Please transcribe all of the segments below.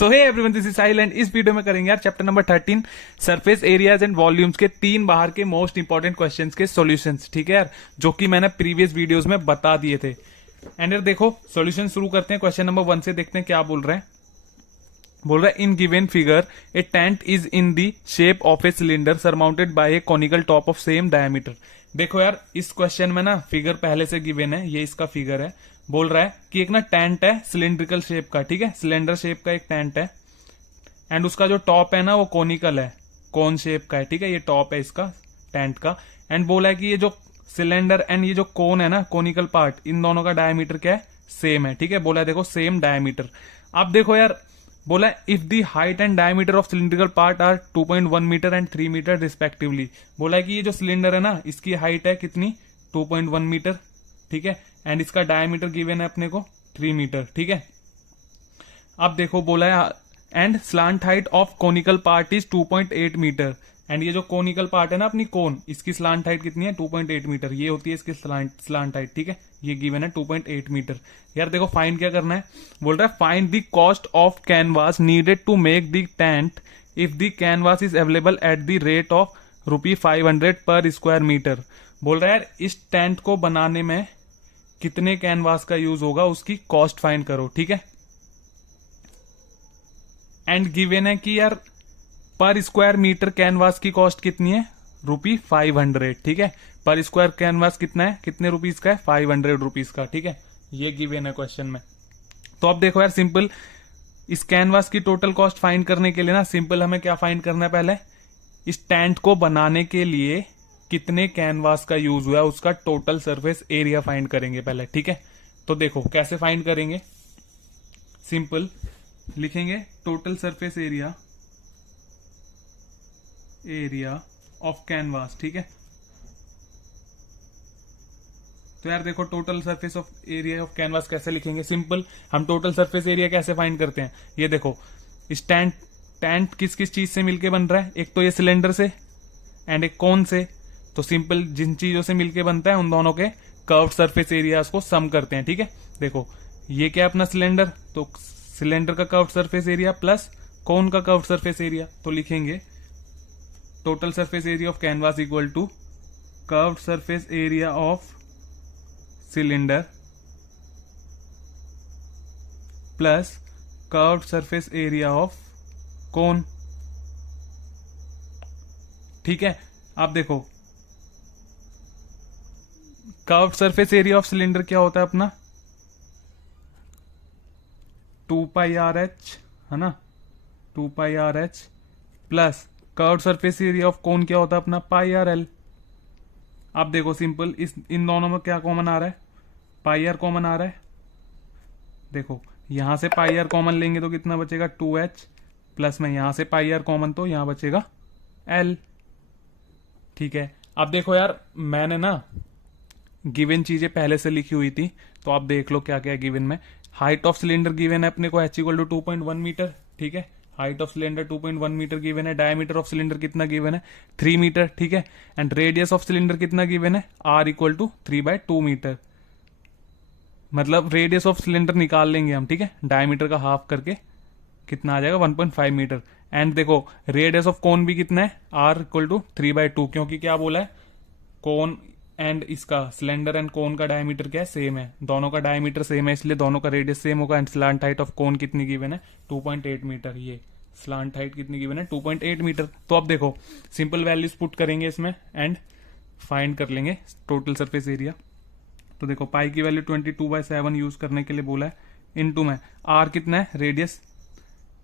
So hey everyone, this is Sahil and इस video में करेंगे यार chapter number 13 surface areas and volumes के 3 बाहर के मोस्ट इंपॉर्टेंट क्वेश्चंस के सॉल्यूशंस। ठीक है यार, जो कि मैंने प्रीवियस वीडियोस में बता दिए थे। एंड यार देखो सॉल्यूशन शुरू करते हैं। क्वेश्चन नंबर 1 से देखते हैं क्या बोल रहे हैं। बोल रहा है in given figure A tent is in the shape of a cylinder surmounted bye A conical top of same diameter. देखो यार इस क्वेश्चन में ना फिगर पहले से गिवन है, ये इसका फिगर है। बोल रहा है कि एक ना टेंट है सिलिंड्रिकल शेप का, ठीक है, सिलेंडर शेप का एक टेंट है एंड उसका जो टॉप है ना वो कोनिकल है, कोन शेप का है, ठीक है, ये टॉप है इसका टेंट का। एंड बोला है कि ये जो सिलेंडर एंड ये जो कोन है ना कोनिकल पार्ट, इन दोनों का डायमीटर क्या है, सेम है। ठीक है, बोला है देखो सेम डायमीटर। अब देखो यार बोला है if the height and diameter of cylindrical part are 2.1 metre and 3 metre respectively. बोला है कि ये जो सिलेंडर है ना इसकी हाइट है कितनी, 2.1 मीटर, ठीक है, एंड इसका डायमीटर गिवन है अपने को 3 मीटर, ठीक है। अब देखो बोला है and slant height of conical part is 2.8 metre. And ये जो कोनिकल पार्ट है ना अपनी कोन, इसकी स्लांट हाइट कितनी है, 2.8 मीटर, ये होती है इसकी स्लांट हाइट, ठीक है, ये गिवन है 2.8 मीटर। यार देखो फाइंड क्या करना है। बोल रहा है find the cost of canvas needed to make the tent if the canvas is available at the rate of ₹500 per square metre. बोल रहा है यार इस टेंट को बनाने में कितने कैनवास का यूज होगा उसकी कॉस्ट फाइंड करो, ठीक है। एंड गिवन है कि यार पर स्क्वायर मीटर कैनवास की कॉस्ट कितनी है, ₹500, ठीक है। पर स्क्वायर कैनवास कितना है, कितने रुपीज का है, 500 रुपीज का, ठीक है, ये गिवन है क्वेश्चन में। तो अब देखो यार सिंपल इस कैनवास की टोटल कॉस्ट फाइंड करने के लिए ना सिंपल हमें क्या फाइंड करना है, पहले इस टेंट को बनाने के लिए कितने कैनवास का यूज हुआ है उसका टोटल सरफेस एरिया फाइंड करेंगे पहले, ठीक है। तो देखो कैसे फाइंड करेंगे, सिंपल लिखेंगे total surface area of canvas, ठीक है। तो यार देखो total surface of area of canvas कैसे लिखेंगे, सिंपल हम टोटल सरफेस एरिया कैसे फाइंड करते हैं। ये देखो इस टेंट किस किस चीज से मिलके बन रहा है, एक तो ये सिलेंडर से एंड एक कोन से। तो सिंपल जिन चीजों से मिलके बनता है उन दोनों के कर्व्ड सरफेस एरियाज को सम करते हैं, ठीक है। देखो ये क्या है अपना सिलेंडर, तो सिलेंडर का curved surface area plus cone का कर्व्ड सरफेस एरिया, तो लिखेंगे total surface area of canvas equal to curved surface area of cylinder plus curved surface area of cone, ठीक है। आप देखो curved surface area of cylinder क्या होता है अपना 2πRH, है ना, 2πRH plus curved surface area of cone क्या होता है अपना πRL। अब देखो सिंपल इन दोनों में क्या कॉमन आ रहा है, πR कॉमन आ रहा है। देखो यहां से πR कॉमन लेंगे तो कितना बचेगा 2H प्लस में यहां से πR कॉमन तो यहां बचेगा L, ठीक है। अब देखो यार मैंने ना गिवन चीजें पहले से लिखी हुई थी, तो आप देख लो क्या क्या गिवन में। हाइट ऑफ सिलेंडर गिवन है अपने को h इक्वल टू 2.1 मीटर, ठीक है, height of cylinder 2.1 metre given है। डायमीटर ऑफ सिलेंडर कितना गिवन है, 3 मीटर, ठीक है। एंड रेडियस ऑफ सिलेंडर कितना गिवन है, r इक्वल टू 3/2 मीटर। मतलब रेडियस ऑफ सिलेंडर निकाल लेंगे हम, ठीक है, डायमीटर का हाफ करके कितना आ जाएगा 1.5 मीटर। एंड देखो रेडियस ऑफ कोन भी कितना है, r इक्वल टू 3/2, क्योंकि क्या बोला है कोन एंड इसका सिलेंडर एंड कोन का डायमीटर क्या है, सेम है, दोनों का डायमीटर सेम है इसलिए दोनों का रेडियस सेम होगा। एंड स्लांट हाइट ऑफ कोन कितनी गिवन है, 2.8 मीटर, ये स्लांट हाइट कितनी गिवन है 2.8 मीटर। तो अब देखो सिंपल वैल्यूज पुट करेंगे इसमें एंड फाइंड कर लेंगे टोटल सरफेस एरिया। तो देखो पाई की वैल्यू 22/7 यूज करने के लिए बोला है, इनटू में आर कितना है, रेडियस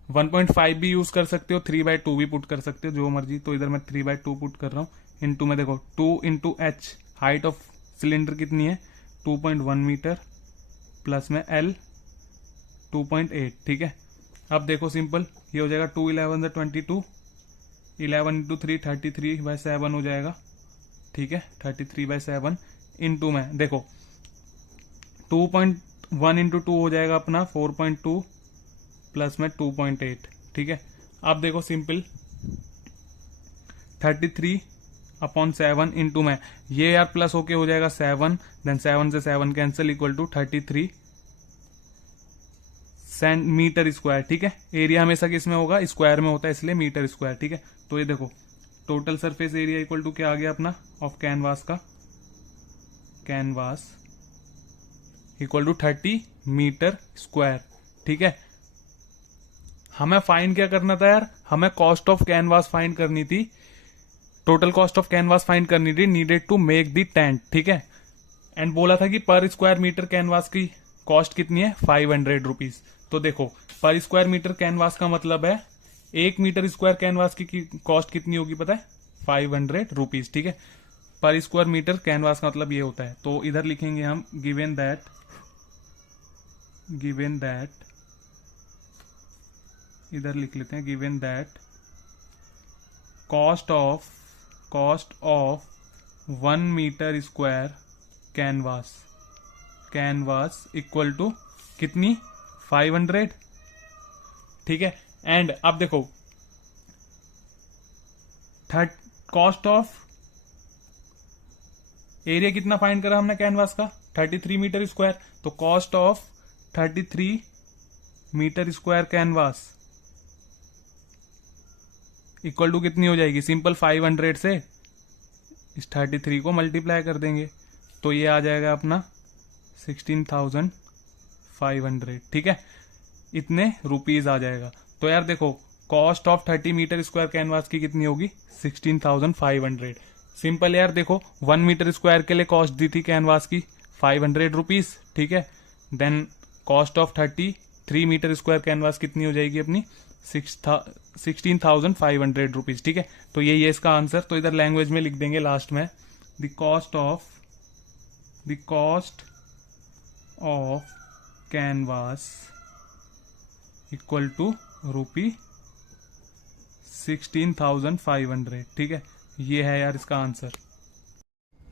1.5 भी यूज कर सकते हो, 3/2 भी पुट कर सकते हो, जो मर्जी। तो इधर मैं 3/2 पुट कर रहा हूँ, इनटू में देखो 2 into H, height of cylinder कितनी है 2.1 मीटर प्लस में L 2.8, ठीक है। अब देखो सिंपल ये हो जाएगा 2 11 22, 11 इंटू 3 33/7 हो जाएगा, ठीक है, 33/7 इंटू में देखो 2.1 इंटू 2 हो जाएगा अपना 4.2 प्लस में 2.8, ठीक है। अब देखो सिंपल 33/7 इंटू में ये यार प्लस होके हो जाएगा 7, देन 7 से 7 cancel equal to 33 metre square, ठीक है। एरिया हमेशा किस में होगा, स्क्वायर में होता है, इसलिए मीटर स्क्वायर, ठीक है। तो ये देखो total surface area equal to क्या आ गया अपना ऑफ कैनवास का, canvas equal to 30 metre square, ठीक है। हमें फाइंड क्या करना था यार, हमें कॉस्ट ऑफ कैनवास फाइंड करनी थी, total cost of canvas find करनी थी, needed to make the tent, ठीक है। एंड बोला था कि पर स्क्वायर मीटर कैनवास की कॉस्ट कितनी है, 500 रुपीज। तो देखो पर स्क्वायर मीटर कैनवास का मतलब है 1 मीटर स्क्वायर कैनवास की कॉस्ट कितनी होगी पता है, 500 रुपीज, ठीक है। पर स्क्वायर मीटर कैनवास का मतलब ये होता है। तो इधर लिखेंगे हम गिवन दैट इधर लिख लेते हैं given that cost of 1 metre square canvas equal to कितनी, 500, ठीक है। एंड अब देखो कॉस्ट ऑफ एरिया कितना फाइंड करा हमने कैनवास का, 33 मीटर स्क्वायर। तो cost of 33 metre square canvas equal to कितनी हो जाएगी, सिंपल 500 से इस 33 को मल्टीप्लाई कर देंगे, तो ये आ जाएगा अपना 16,500, ठीक है। इतने रुपीज आ जाएगा। तो यार देखो cost of 30 metre square canvas की कितनी होगी, 16,500। सिंपल यार देखो 1 मीटर स्क्वायर के लिए कॉस्ट दी थी कैनवास की 500 रुपीज, ठीक है। Then cost of 33 metre square canvas कितनी हो जाएगी अपनी, 16,500 रुपीज, ठीक है। तो यही है इसका आंसर। तो इधर लैंग्वेज में लिख देंगे लास्ट में the cost of canvas equal to rupee 16,500, ठीक है। ये है यार इसका आंसर।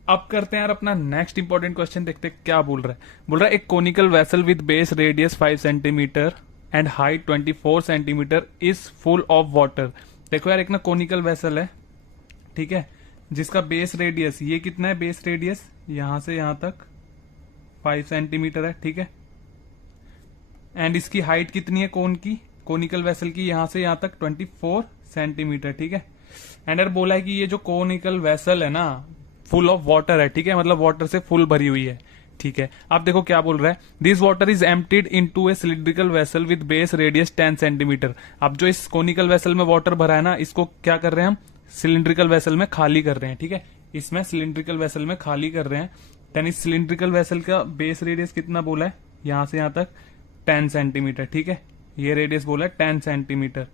अब करते हैं यार अपना नेक्स्ट इंपॉर्टेंट क्वेश्चन, देखते हैं क्या बोल रहा है। बोल रहा है एक conical vessel with base radius 5 centimetre and height 24 centimetre is full of water. देखो यार एक ना कोनिकल वेसल है, ठीक है, जिसका बेस रेडियस ये कितना है, बेस रेडियस यहां से यहां तक 5 सेंटीमीटर है, ठीक है। एंड इसकी हाइट कितनी है कोनिकल वेसल की, यहां से यहां तक 24 सेंटीमीटर, ठीक है। एंड यार बोला है कि ये जो कोनिकल वेसल है ना फुल ऑफ वाटर है, ठीक है, मतलब वाटर से फुल भरी हुई है, ठीक है। अब देखो क्या बोल रहा है, this water is emptied into A cylindrical vessel with base radius 10 centimetre. अब जो इस कोनिकल वेसल में वाटर भरा है ना, इसको क्या कर रहे हैं हम, सिलिंड्रिकल वेसल में खाली कर रहे हैं, ठीक है। इसमें सिलिंड्रिकल वेसल में खाली कर रहे हैं। देन इस सिलिंड्रिकल वेसल का बेस रेडियस कितना बोला है, यहां से यहां तक 10 सेंटीमीटर, ठीक है। ये रेडियस बोला है 10 सेंटीमीटर।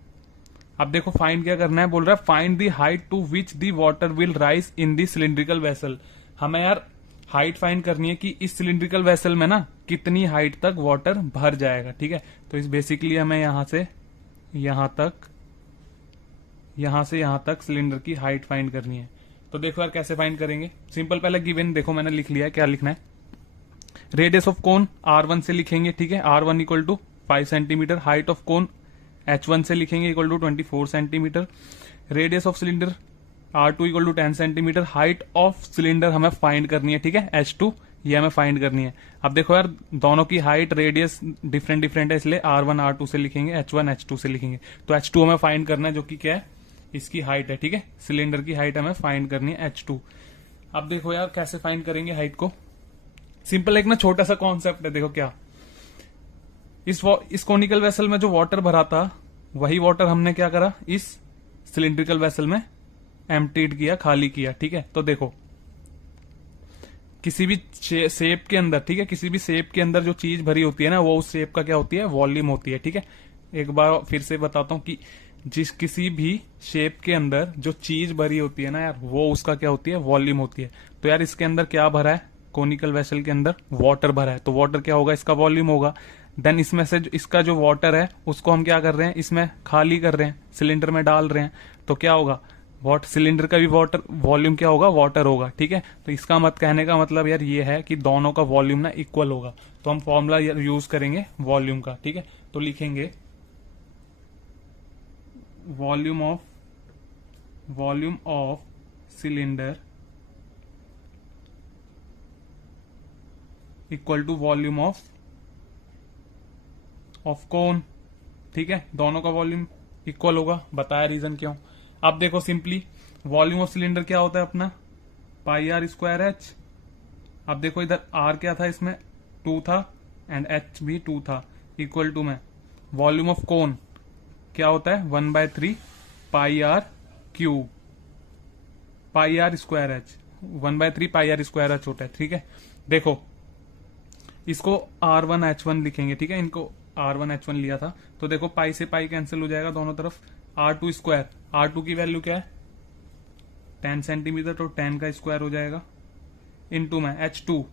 अब देखो फाइंड क्या करना है, बोल रहा है find the height to which the water will rise in the cylindrical vessel. हमें यार हाइट फाइंड करनी है कि इस सिलिंड्रिकल वेसल में ना कितनी हाइट तक वाटर भर जाएगा, ठीक है। तो इस बेसिकली हमें यहां से यहां तक सिलेंडर की हाइट फाइंड करनी है। तो देखो यार कैसे फाइंड करेंगे, सिंपल पहले गिवन देखो मैंने लिख लिया है, क्या लिखना है, रेडियस ऑफ कोन R1 से लिखेंगे, ठीक है, R1 equal to 5 centimetre. Height of cone H1 से लिखेंगे equal to 24 centimetre. Radius of cylinder R2 equal to 10 centimetre. Height of cylinder हमें फाइंड करनी है, ठीक है, H2 ये हमें फाइंड करनी है। अब देखो यार दोनों की हाइट रेडियस डिफरेंट है, इसलिए R1 R2 से लिखेंगे, H1 H2 से लिखेंगे। तो H2 हमें फाइंड करना है, जो कि क्या है, इसकी हाइट है, ठीक है, सिलेंडर की हाइट हमें फाइंड करनी है H2। अब देखो यार कैसे फाइंड करेंगे हाइट को, सिंपल एक ना छोटा सा कॉन्सेप्ट है। देखो क्या, इस कोनिकल वेसल में जो वाटर भरा था वही वाटर हमने क्या करा, इस सिलिंड्रिकल वेसल में एम्प्टीड किया, खाली किया, ठीक है। तो देखो किसी भी शेप के अंदर, ठीक है, किसी भी शेप के अंदर जो चीज भरी होती है ना, वो उस शेप का क्या होती है, वॉल्यूम होती है, ठीक है। एक बार फिर से बताता हूं कि किसी भी शेप के अंदर जो चीज भरी होती है ना यार, वो उसका क्या होती है, वॉल्यूम होती है। तो यार इसके अंदर क्या भरा है, कोनिकल वेसल के अंदर वाटर भरा है, तो वाटर क्या होगा, इसका वॉल्यूम होगा। देन इसमें से इसका जो वाटर है उसको हम क्या कर रहे हैं, इसमें खाली कर रहे हैं, सिलेंडर में डाल रहे हैं, तो क्या होगा, सिलेंडर का भी वाटर वॉल्यूम क्या होगा, वाटर होगा, ठीक है। तो इसका मत कहने का मतलब यार ये है कि दोनों का वॉल्यूम ना इक्वल होगा। तो हम फॉर्मूला यूज करेंगे वॉल्यूम का, ठीक है। तो लिखेंगे volume of cylinder equal to volume of of cone, ठीक है, दोनों का वॉल्यूम इक्वल होगा, बताया रीजन क्यों। अब देखो सिंपली वॉल्यूम ऑफ सिलेंडर क्या होता है अपना, पाई आर स्क्वायर एच। अब देखो इधर आर क्या था, इसमें 2 था एंड एच भी 2 था, इक्वल टू में वॉल्यूम ऑफ कोन क्या होता है 1/3 pi r cube, pi r square H, 1/3 pi r square H होता है, ठीक है। देखो इसको R1H1 लिखेंगे, ठीक है, इनको R1H1 लिया था, तो देखो पाई से पाई कैंसिल हो जाएगा दोनों तरफ, R2 स्क्वायर, R2 की वैल्यू क्या है 10 सेंटीमीटर, तो 10 का स्क्वायर हो जाएगा, इनटू में H2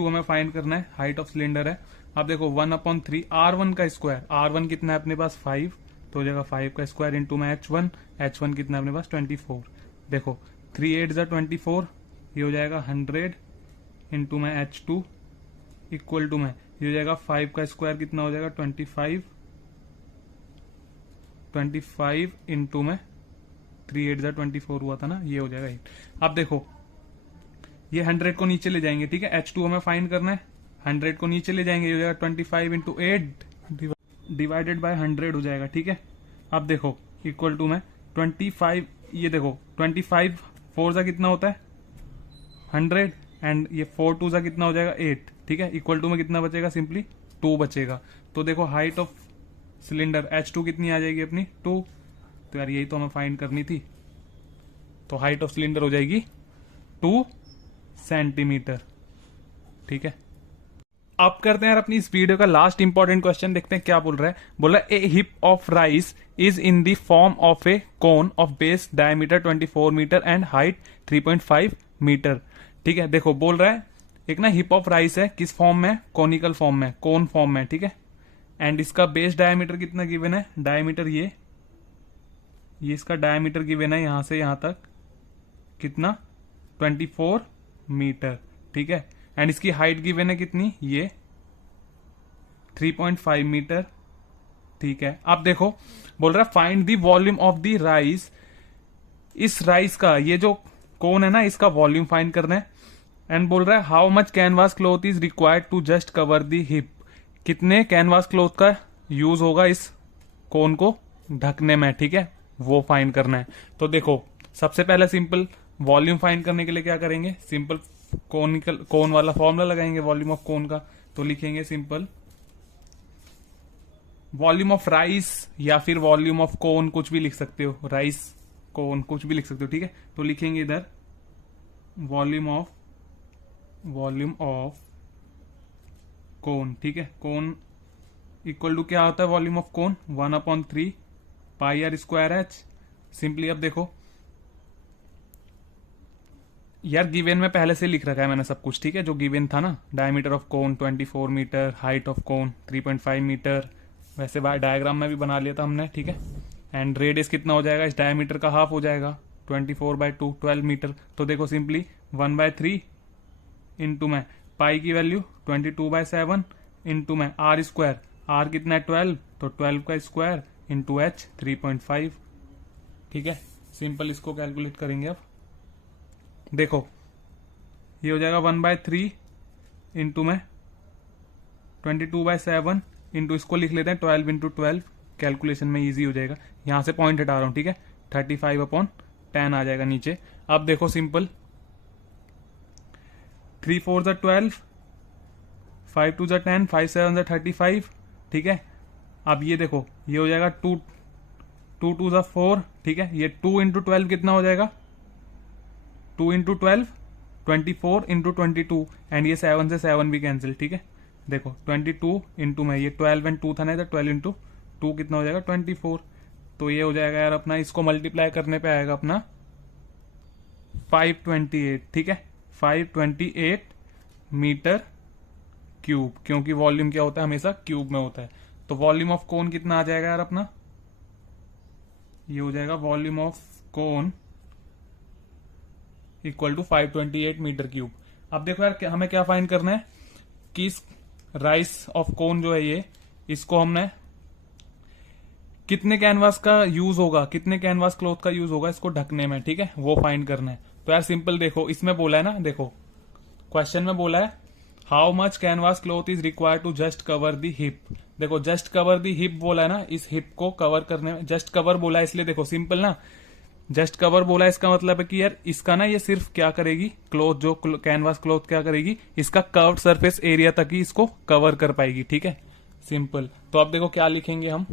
हमें फाइंड करना है, हाइट ऑफ सिलेंडर है। अब देखो 1/3 R1 का स्क्वायर, R1 कितना है अपने पास 5, तो हो जाएगा 5 का स्क्वायर इंटू में H1 कितना है अपने पास 24। देखो 3 8 24, ये हो जाएगा 100 इंटू में H2 इक्वल टू में ये हो जाएगा 5 का स्क्वायर कितना हो जाएगा 25 इंटू में 3 8 24 हुआ था ना, ये हो जाएगा 8। अब देखो ये 100 को नीचे ले जाएंगे, ठीक है, H2 हमें फाइंड करना है, 100 को नीचे ले जाएंगे, ये हो जाएगा 25 इंटू 8 डिवाइडेड बाय 100 हो जाएगा, ठीक है। अब देखो इक्वल टू में 25, ये देखो 25 4 सा कितना होता है 100 एंड ये 4 2 सा कितना हो जाएगा 8, ठीक है, इक्वल टू में कितना बचेगा सिंपली 2 बचेगा। तो देखो हाइट ऑफ सिलेंडर H2 कितनी आ जाएगी अपनी 2, तो यार यही तो हमें फाइंड करनी थी, तो हाइट ऑफ सिलेंडर हो जाएगी 2 सेंटीमीटर, ठीक है। अब करते हैं यार अपनी इस वीडियो का लास्ट इंपॉर्टेंट क्वेश्चन, देखते हैं क्या बोल रहा है। बोला a heap of rice is in the form of a cone of base diameter 24 metre and height 3.5 metre, ठीक है। देखो बोल रहा है एक ना हिप ऑफ राइस है, किस फॉर्म में, कॉनिकल फॉर्म में, कोन फॉर्म में, ठीक है, एंड इसका बेस डायमीटर कितना गिवन है, डायमीटर ये इसका डायमीटर गिवन है यहां से यहां तक कितना 24 मीटर, ठीक है, एंड इसकी हाइट गिवन है कितनी, ये 3.5 मीटर, ठीक है। अब देखो बोल रहा है find the volume of the rice, इस राइस का ये जो कोन है ना इसका वॉल्यूम फाइंड करना है, एंड बोल रहा है how much canvas cloth is required to just cover the heap, कितने कैनवास क्लॉथ का यूज होगा इस कोन को ढकने में, ठीक है, वो फाइंड करना है। तो देखो सबसे पहले सिंपल वॉल्यूम फाइंड करने के लिए क्या करेंगे, सिंपल कोन वाला फॉर्मूला लगाएंगे वॉल्यूम ऑफ कोन का, तो लिखेंगे सिंपल वॉल्यूम ऑफ राइस या फिर वॉल्यूम ऑफ कोन, कुछ भी लिख सकते हो, राइस कोन कुछ भी लिख सकते हो, ठीक है। तो लिखेंगे इधर वॉल्यूम ऑफ कोन, ठीक है, कोन इक्वल टू क्या होता है volume of cone 1/3 pi r square h. Simply अब देखो यार गिवन में पहले से लिख रखा है मैंने सब कुछ, ठीक है, जो गिवन था ना, diameter of cone 24 metre, height of cone 3.5 metre, वैसे बाय डायग्राम में भी बना लिया था हमने, ठीक है, एंड रेडियस कितना हो जाएगा इस डायमीटर का हाफ हो जाएगा 24/2 12 मीटर। तो देखो सिंपली 1/3 इंटू में पाई की वैल्यू 22/7 इंटू में आर स्क्वायर, आर कितना है 12, तो 12 का स्क्वायर इंटू एच 3.5, ठीक है। सिंपल इसको कैलकुलेट करेंगे अब, देखो ये हो जाएगा 1/3 इंटू में 22/7 इंटू इसको लिख लेते हैं 12 इंटू 12, कैलकुलेशन में इजी हो जाएगा, यहां से पॉइंट हटा रहा हूं, ठीक है, 35/10 आ जाएगा नीचे। अब देखो सिंपल 3 4 12, 5 2 10, 5 7 35, ठीक है। अब ये देखो ये हो जाएगा 2 2 4, ठीक है, ये 2 इंटू 12 कितना हो जाएगा 2 इंटू 12 24 इंटू 22, एंड ये 7 से 7 भी कैंसिल, ठीक है। देखो 22 इंटू में ये 12 एंड 2 था ना, 12 इंटू 2 कितना हो जाएगा 24, तो ये हो जाएगा यार अपना, इसको मल्टीप्लाई करने पे आएगा अपना 528, ठीक है, 528 मीटर क्यूब, क्योंकि वॉल्यूम क्या होता है हमेशा क्यूब में होता है। तो वॉल्यूम ऑफ कोन कितना आ जाएगा यार अपना, ये हो जाएगा volume of cone equal to 528 metre cube. अब देखो यार हमें क्या फाइंड करना है कि इस राइस ऑफ कोन जो है ये, इसको हमने कितने कैनवास का यूज होगा, कितने कैनवास क्लॉथ का यूज होगा इसको ढकने में, ठीक है, वो फाइंड करना है। तो यार सिंपल देखो इसमें बोला है ना, देखो क्वेश्चन में बोला है how much canvas cloth is required to just cover the heap. देखो जस्ट कवर दी हिप बोला है ना, इस हिप को कवर करने में जस्ट कवर बोला है, इसलिए देखो सिंपल ना, जस्ट कवर बोला है, इसका मतलब है कि यार इसका ना ये सिर्फ क्या करेगी, क्लॉथ जो कैनवास क्लॉथ क्या करेगी, इसका कर्व्ड सरफेस एरिया तक ही इसको कवर कर पाएगी। ठीक है, सिंपल। तो अब देखो क्या लिखेंगे हम,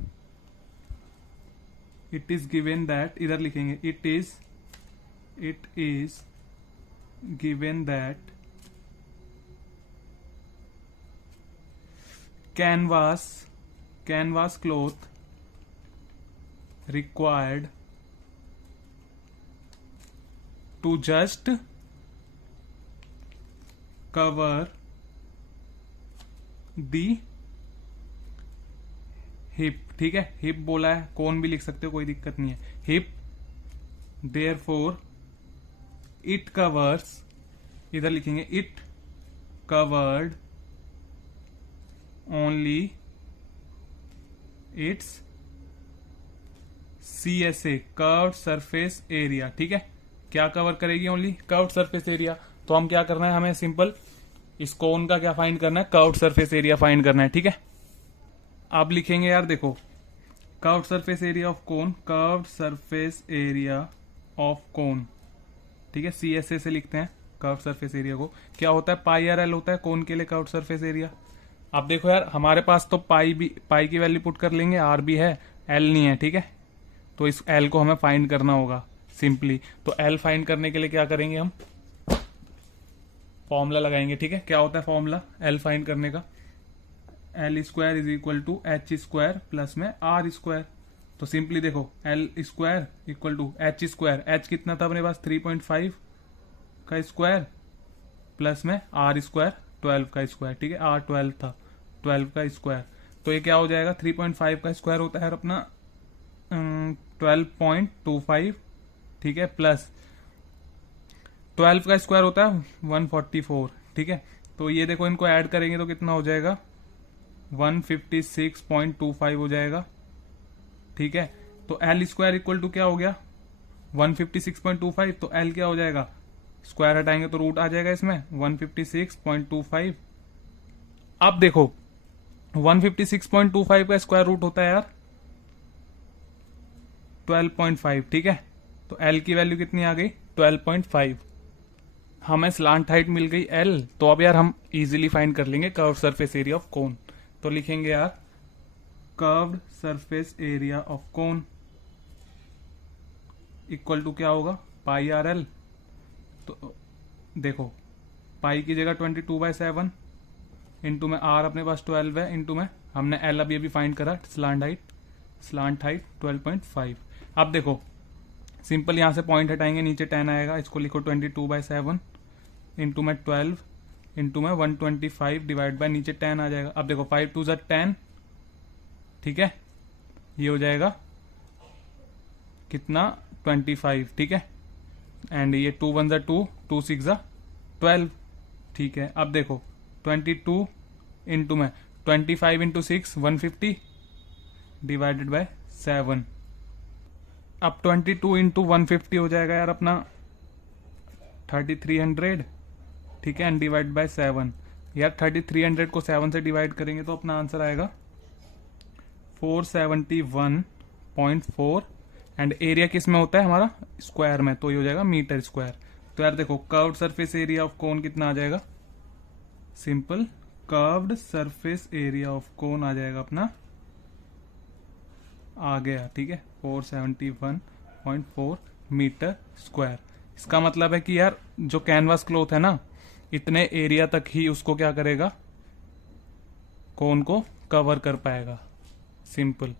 इट इज गिवन दैट, इधर लिखेंगे it is given that canvas cloth required to just cover the hip। ठीक है, हिप बोला है, कौन भी लिख सकते हो, कोई दिक्कत नहीं है, हिप। देयरफॉर इट कवर्स, इधर लिखेंगे it covered only it's CSA curved surface area. ठीक है, क्या कवर करेगी, ओनली कर्व्ड सरफेस एरिया। तो हम क्या करना है, हमें सिंपल इस कोन का क्या फाइंड करना है, कर्व्ड सरफेस एरिया फाइंड करना है। ठीक है, आप लिखेंगे यार देखो curved surface area of cone, curved surface area of cone. ठीक है, CSA से लिखते हैं कर्व्ड सरफेस एरिया को, क्या होता है πRL होता है कोन के लिए कर्व्ड सरफेस एरिया। अब देखो यार हमारे पास तो पाई की वैल्यू पुट कर लेंगे, आर भी है, एल नहीं है। ठीक है, तो इस एल को हमें फाइंड करना होगा सिंपली। तो एल फाइंड करने के लिए क्या करेंगे, हम फॉर्मूला लगाएंगे। ठीक है, क्या होता है फॉर्मूला एल फाइंड करने का, l square is equal to h square plus में आर स्क्वायर। तो सिंपली देखो l square equal to h square, h कितना था अपने पास 3.5 का स्क्वायर प्लस में आर स्क्वायर 12 का स्क्वायर। ठीक है, आर 12 था, 12 का स्क्वायर, तो ये क्या हो जाएगा 3.5 का स्क्वायर होता है अपना 12.25। ठीक है, प्लस 12 का स्क्वायर होता है 144। ठीक है, तो ये देखो इनको ऐड करेंगे तो कितना हो जाएगा 156.25 हो जाएगा। ठीक है, तो एल स्क्वायर इक्वल टू क्या हो गया 156.25, तो एल क्या हो जाएगा, स्क्वायर हटाएंगे तो रूट आ जाएगा इसमें 156.25। अब देखो 156.25 का स्क्वायर रूट होता है यार 12.5। ठीक है, तो एल की वैल्यू कितनी आ गई 12.5, हमें स्लांट हाइट मिल गई एल। तो अब यार हम इजीली फाइंड कर लेंगे curved surface area of cone. तो लिखेंगे यार curved surface area of cone equal to क्या होगा πRL। तो देखो पाई की जगह 22/7 इंटू में आर अपने पास 12 है, इंटू में हमने एल अभी अभी फाइंड करा स्लांट हाइट 12.5। अब देखो सिंपल यहां से पॉइंट हटाएंगे, नीचे 10 आएगा, इसको लिखो 22/7 इंटू में 12 इंटू में 125 डिवाइड बाय नीचे 10 आ जाएगा। अब देखो 5 2 ज़ा 10। ठीक है, ये हो जाएगा कितना 25। ठीक है, एंड ये 2 1 ज़ा 2, 2 6 ज़ा 12। ठीक है, अब देखो 22 इंटू में 25 इंटू 6 150 डिवाइडेड बाय 7। अब 22 इंटू 150 हो जाएगा यार अपना 3300। ठीक है, एंड डिवाइड बाय 7। यार 3300 को 7 से डिवाइड करेंगे तो अपना आंसर आएगा 471.4। एंड एरिया किस में होता है हमारा स्क्वायर में, तो ये हो जाएगा मीटर स्क्वायर। तो यार देखो curved surface area of cone कितना आ जाएगा, simple curved surface area of cone आ जाएगा अपना, आ गया। ठीक है, 471.4 मीटर स्क्वायर। इसका मतलब है कि यार जो कैनवास क्लॉथ है ना, इतने एरिया तक ही उसको क्या करेगा, कोन को कवर कर पाएगा। सिंपल।